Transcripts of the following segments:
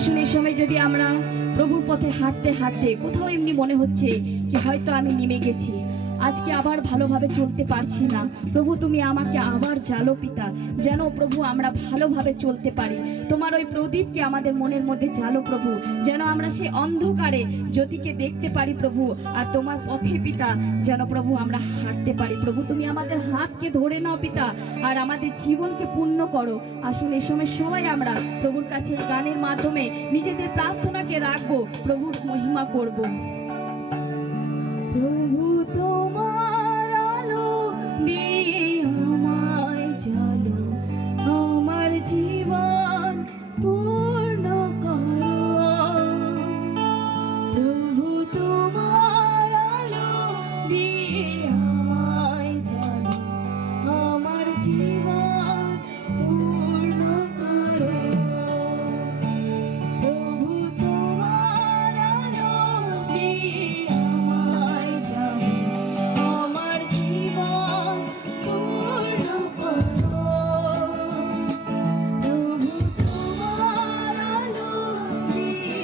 আসুন এই সময় যদি আমরা প্রভুর পথে হাঁটতে হাঁটতে কোথাও এমনি মনে হচ্ছে যে হয়তো আমি নেমে গেছি, আজকে আবার ভালোভাবে চলতে পারছি না, প্রভু তুমি আমাকে আবার জ্বালো পিতা, যেন প্রভু আমরা ভালোভাবে চলতে পারি। তোমার ওই প্রদীপকে আমাদের মনের মধ্যে জ্বালো প্রভু, যেন আমরা সেই অন্ধকারে জ্যোতিকে দেখতে পারি প্রভু, আর তোমার পথে পিতা যেন প্রভু আমরা হাঁটতে পারি। প্রভু তুমি আমাদের হাতকে ধরে নাও পিতা, আর আমাদের জীবনকে পূর্ণ করো। আসুন এই সময় সবাই আমরা প্রভুর কাছে এই গানের মাধ্যমে নিজেদের প্রার্থনাকে রাখবো, প্রভুর মহিমা করব। প্রভু তোমার আলো দিয়ে আমায় জ্বালো, আমার জীবন পূর্ণ করো। প্রভু তোমার আলো দিয়ে আমায় জ্বালো, আমার জীবন পূর্ণ করো। প্রভু তোমার আলো দিয়ে আমায় জ্বালো, আমার জীবন পূর্ণ করো। প্রভু তোমার আলো দিয়ে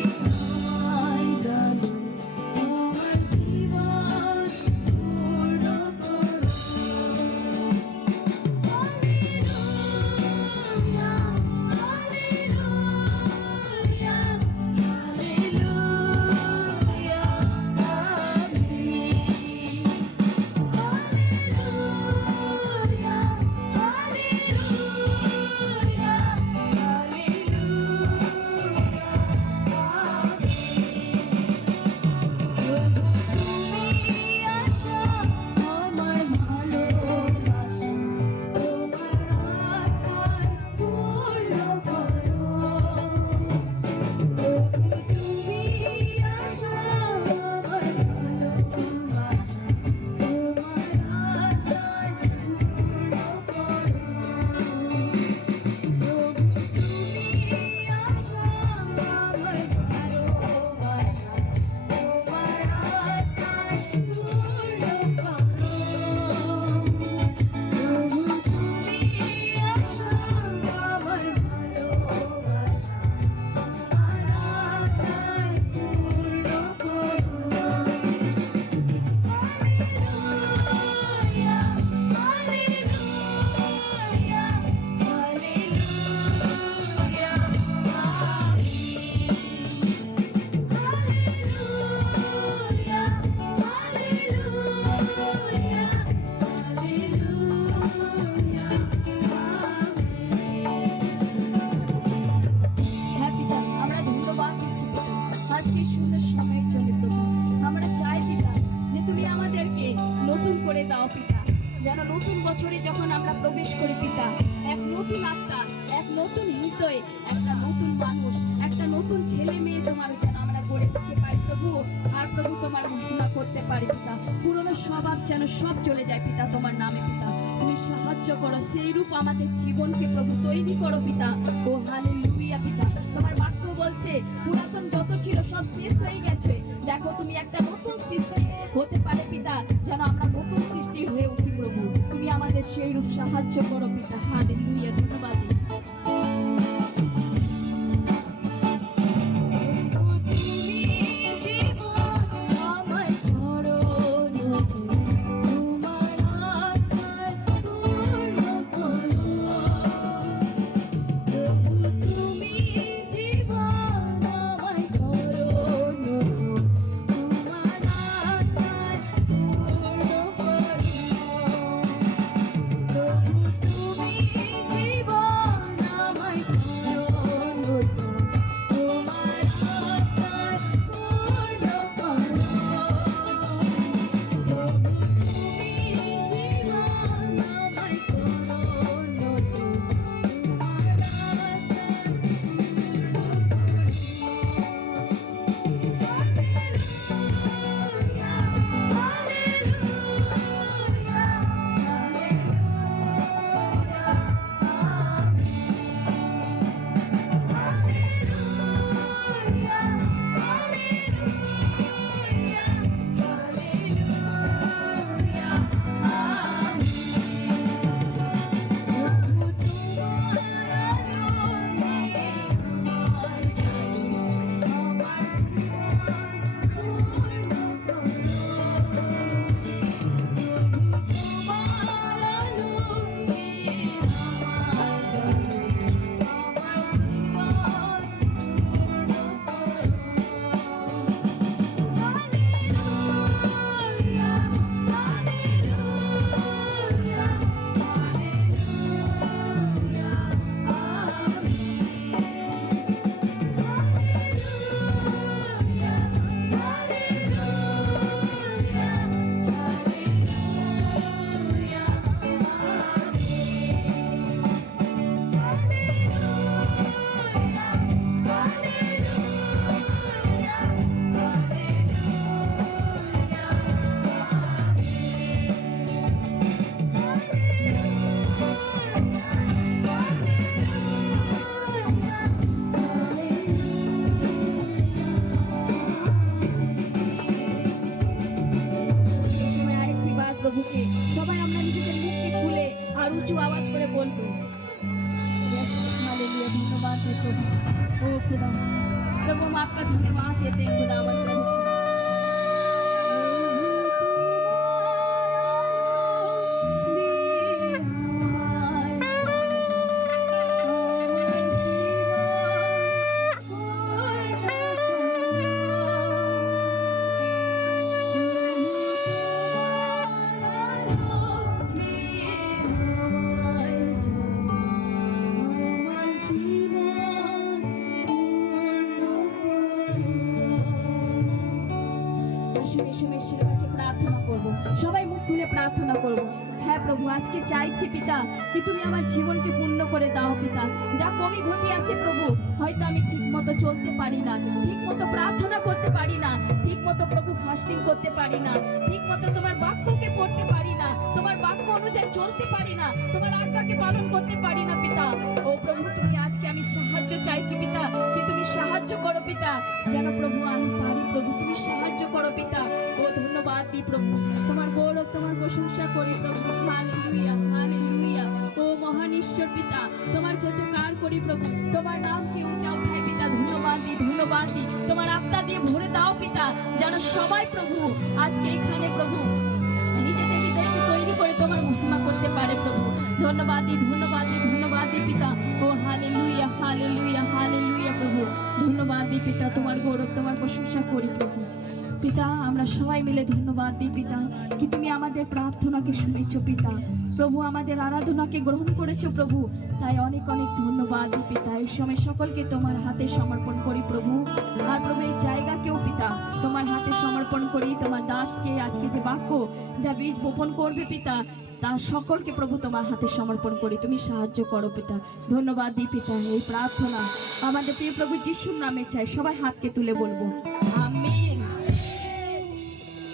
আমায় জ্বালো, আমার জীবন পূর্ণ করো। হালেলুয়া, হালেলুয়া, হালেলুয়া, আমিন। হালেলুয়া, হালেলুয়া, করে দাও পিতা, যেন নতুন বছরে যখন আমরা প্রবেশ করি পিতা, এক নতুন আত্মা, এক নতুন হৃদয়, একটা নতুন মানুষ, একটা নতুন ছেলে মেয়ে তোমার যেন আমরা গড়ে তুলতে পারি প্রভু, আর প্রভু তোমার মহিমা করতে পারি পিতা। পুরনো স্বভাব যেন সব চলে যায় পিতা তোমার নামে পিতা, তুমি সাহায্য করো, সেই রূপ আমাদের জীবনকে প্রভু তৈরি করো পিতা। ও হালেলুয়া পিতা, তোমার বাক্য বলছে পুরাতন যত ছিল সব শেষ হয়ে গেছে, দেখো তুমি একটা নতুন সৃষ্টি হতে পারে পিতা, যেন আমরা নতুন সৃষ্টি হয়ে উঠি প্রভু, তুমি আমাদের সেই রূপ সাহায্য করো পিতা। হালেলুয়া, ধন্যবাদ। জীবন प्रभु। ओ खुदा प्रभु हम आपका धन्यवाद देते हैं खुदावन प्रभु जी। ईश्वरेর কাছে প্রার্থনা করব, সবাই মুখ খুলে প্রার্থনা করব। হ্যাঁ প্রভু, আজকে চাইছি পিতা কি তুমি আমার জীবনকে পূর্ণ করে দাও পিতা। যা কমি ঘটি আছে প্রভু, হয়তো আমি ঠিক মতো চলতে পারি না, ঠিক মতো প্রার্থনা করতে পারি না, ঠিক মতো প্রভু ফাস্টিং করতে পারি না, ঠিক মতো তোমার বাক্যকে পড়তে পারি না, তোমার বাক্য অনুযায়ী চলতে পারি না, তোমার আজ্ঞাকে পালন করতে পারি না পিতা। ও প্রভু, তুমি আজকে আমি সাহায্য চাইছি পিতা, কি তুমি সাহায্য করো পিতা, যেন প্রভু আমি পারি প্রভু, তুমি সাহায্য করো পিতা। ও ধন্যবাদ দিই প্রভু, তোমার গৌরব তোমার প্রশংসা করি প্রভু। Hallelujah hallelujah. ও মহান ঈশ্বর পিতা, তোমার জয়জয়কার করি প্রভু, তোমার নামকে উঁচা উঠাই পিতা। ধন্যবাদ দিই, তোমার আত্মা দিয়ে ভরে দাও পিতা, যেন সবাই প্রভু আজকে এখানে প্রভু নিজেদের হৃদয়কে তৈরি করে তোমার মহিমা করতে পারে প্রভু। ধন্যবাদ দিই পিতা। ও হালেলুয়া হালেলুয়া হালেলুয়া প্রভু, ধন্যবাদ দিই পিতা, তোমার গৌরব তোমার প্রশংসা করি প্রভু। পিতা আমরা সবাই মিলে ধন্যবাদ দিই পিতা, কি তুমি আমাদের প্রার্থনাকে শুনেছো পিতা, প্রভু আমাদের আরাধনাকে গ্রহণ করেছো প্রভু, তাই অনেক অনেক ধন্যবাদ দিই পিতা। এই সময় সকলকে তোমার হাতে সমর্পণ করি প্রভু, আর প্রভু এই জায়গাকেও পিতা তোমার হাতে সমর্পণ করি। তোমার দাসকে আজকে যে বাক্য যা বীজ বপন করবে পিতা, তা সকলকে প্রভু তোমার হাতে সমর্পণ করি, তুমি সাহায্য করো পিতা। ধন্যবাদ দিই পিতা। এই প্রার্থনা আমাদের প্রিয় প্রভু যিশুর নামে চাই, সবাই হাতকে তুলে বলবো আমেন।